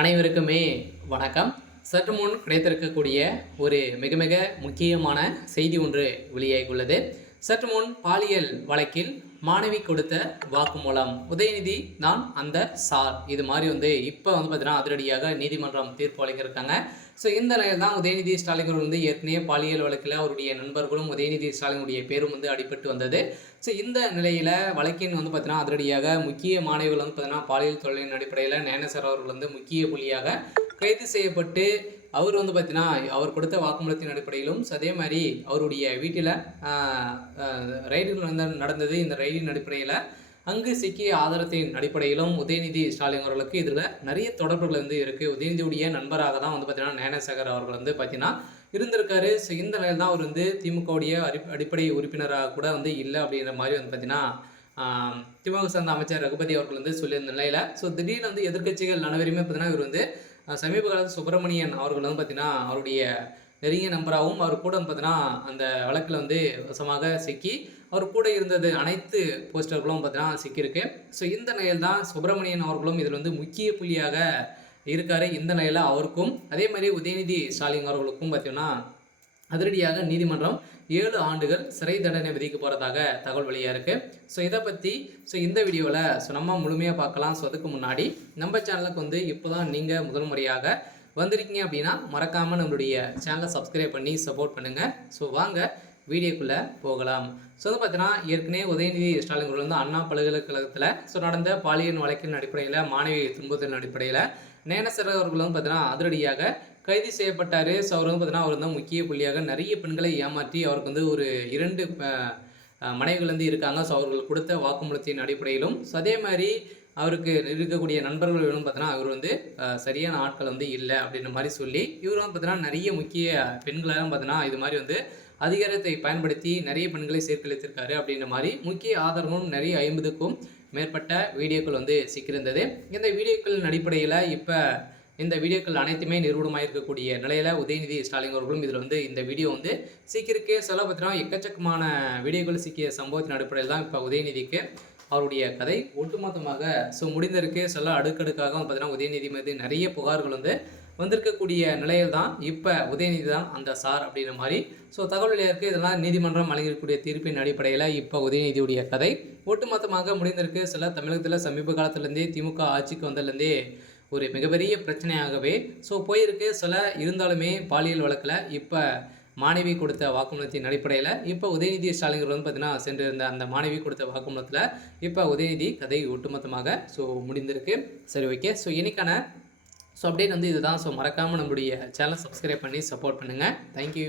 அனைவருக்குமே வணக்கம். சற்று முன் கிடைத்திருக்கக்கூடிய ஒரு மிக மிக முக்கியமான செய்தி ஒன்று வெளியாகியுள்ளது. சற்று முன் பாலியல் வழக்கில் மாணவி கொடுத்த வாக்குமூலம், உதயநிதி தான் அந்த சார், இது மாதிரி இப்போ பார்த்தீங்கன்னா அதிரடியாக நீதிமன்றம் தீர்ப்பு அளிக்கிருக்காங்க. ஸோ இந்த நிலையில் தான் உதயநிதி ஸ்டாலின் அவர்கள் ஏற்கனவே பாலியல் வழக்கில் அவருடைய நண்பர்களும் உதயநிதி ஸ்டாலினுடைய பேரும் அடிபட்டு வந்தது. ஸோ இந்த நிலையில் வழக்கின் பார்த்தீங்கன்னா அதிரடியாக முக்கிய மாணவிகள் பார்த்தீங்கன்னா பாலியல் தொழிலின் அடிப்படையில் ஞானேஸ்வர் அவர்கள் முக்கிய புள்ளியாக கைது செய்யப்பட்டு அவர் பார்த்தீங்கன்னா அவர் கொடுத்த வாக்குமூலத்தின் அடிப்படையிலும் அதே மாதிரி அவருடைய வீட்டில் ரைடுகள் நடந்தது. இந்த ரைடின் அடிப்படையில் அங்கு சிக்கிய ஆதாரத்தின் அடிப்படையிலும் உதயநிதி ஸ்டாலின் அவர்களுக்கு இதில் நிறைய தொடர்புகள் இருக்குது. உதயநிதியுடைய நண்பராக தான் பார்த்தீங்கன்னா ஞானசேகர் அவர்கள் பார்த்தீங்கன்னா இருந்திருக்காரு. ஸோ இந்த நிலையில் தான் அவர் திமுகவுடைய அடிப்படை உறுப்பினராக கூட இல்லை அப்படிங்கிற மாதிரி பார்த்தீங்கன்னா திமுக சார்ந்த அமைச்சர் ரகுபதி அவர்கள் சொல்லியிருந்த நிலையில் ஸோ திடீர்னு எதிர்கட்சிகள் அனைவருமே பார்த்தீங்கன்னா இவர் சமீப காலத்தில் சுப்பிரமணியன் அவர்கள் பார்த்தீங்கன்னா அவருடைய நெருங்கிய நம்பராகவும் அவர் கூட பார்த்தீங்கன்னா அந்த வழக்கில் வசமாக சிக்கி அவர் கூட இருந்தது அனைத்து போஸ்டர்களும் பார்த்தீங்கன்னா சிக்கியிருக்கு. ஸோ இந்த நிலையில் தான் சுப்பிரமணியன் அவர்களும் இதில் முக்கிய புள்ளியாக இருக்கார். இந்த நிலையில் அவருக்கும் அதே மாதிரி உதயநிதி ஸ்டாலின் அவர்களுக்கும் பார்த்தீங்கன்னா அதிரடியாக நீதிமன்றம் 7 ஆண்டுகள் சிறை தண்டனை விதிக்க போகிறதாக தகவல் வெளியாக இருக்குது. ஸோ இதை பற்றி இந்த வீடியோவில் நம்ம முழுமையாக பார்க்கலாம். ஸோ அதுக்கு முன்னாடி நம்ம சேனலுக்கு இப்போ தான் நீங்கள் முதல் முறையாக வந்திருக்கீங்க அப்படின்னா மறக்காமல் நம்மளுடைய சேனலை சப்ஸ்கிரைப் பண்ணி சப்போர்ட் பண்ணுங்கள். ஸோ வாங்க வீடியோக்குள்ளே போகலாம். ஸோ பார்த்தீங்கன்னா ஏற்கனவே உதயநிதி ஸ்டாலின் அவர்கள் அண்ணா பல்கலைக்கழகத்தில் நடந்த பாலியல் வழக்கின் அடிப்படையில் மாணவி துன்பத்தின் அடிப்படையில் ஞானசேகர் அவர்கள் பார்த்தீங்கன்னா அதிரடியாக கைது செய்யப்பட்டார். ஸோ அவர் பார்த்தீங்கன்னா அவர் முக்கிய புள்ளியாக நிறைய பெண்களை ஏமாற்றி அவருக்கு ஒரு 2 மனைவிகள் இருக்காங்க. ஸோ அவர்கள் கொடுத்த வாக்குமூலத்தின் அடிப்படையிலும் ஸோ அதே மாதிரி அவருக்கு இருக்கக்கூடிய நண்பர்கள் பார்த்தீங்கன்னா அவர் சரியான ஆட்கள் இல்லை அப்படின்ற மாதிரி சொல்லி இவர் பார்த்தீங்கன்னா நிறைய முக்கிய பெண்களெல்லாம் பார்த்தீங்கன்னா இது மாதிரி அதிகாரத்தை பயன்படுத்தி நிறைய பெண்களை சீர்குலைத்திருக்காரு அப்படின்ற மாதிரி முக்கிய ஆதாரமும் நிறைய 50க்கும் மேற்பட்ட வீடியோக்கள் சிக்கியிருந்தது. இந்த வீடியோக்களின் அடிப்படையில் இப்போ இந்த வீடியோக்கள் அனைத்துமே நிறுவனமாக இருக்கக்கூடிய நிலையில் உதயநிதி ஸ்டாலின் அவர்களும் இதில் இந்த வீடியோ சீக்கிரக்கே சொல்ல பார்த்தீங்கன்னா எக்கச்சக்கமான வீடியோக்கள் சிக்கிய சம்பவத்தின் அடிப்படையில் தான் இப்போ உதயநிதிக்கு அவருடைய கதை ஒட்டுமொத்தமாக முடிந்திருக்கு. சொல்ல அடுக்கடுக்காக பார்த்தீங்கன்னா உதயநிதி மீது நிறைய புகார்கள் வந்திருக்கக்கூடிய நிலையில் தான் இப்போ உதயநிதி தான் அந்த சார் அப்படின்ற மாதிரி தகவல் இருக்குது. இதெல்லாம் நீதிமன்றம் வழங்கக்கூடிய தீர்ப்பின் அடிப்படையில் இப்போ உதயநிதியுடைய கதை ஒட்டுமொத்தமாக முடிந்திருக்கு. சில தமிழகத்தில் சமீப காலத்திலேருந்தே திமுக ஆட்சிக்கு வந்ததுலேருந்தே ஒரு மிகப்பெரிய பிரச்சனையாகவே போயிருக்கு. சில இருந்தாலுமே பாலியல் வழக்கில் இப்போ மாணவி கொடுத்த வாக்குமூலத்தின் அடிப்படையில் இப்போ உதயநிதி ஸ்டாலின் பார்த்தீங்கன்னா சென்றிருந்த அந்த மாணவி கொடுத்த வாக்குமூலத்தில் இப்போ உதயநிதி கதை ஒட்டுமொத்தமாக முடிந்திருக்கு. சரி, ஓகே. இன்னைக்கான அப்டேட் இதுதான். மறக்காமல் நம்மளுடைய சேனலை சப்ஸ்கிரைப் பண்ணி சப்போர்ட் பண்ணுங்கள். தேங்க்யூ.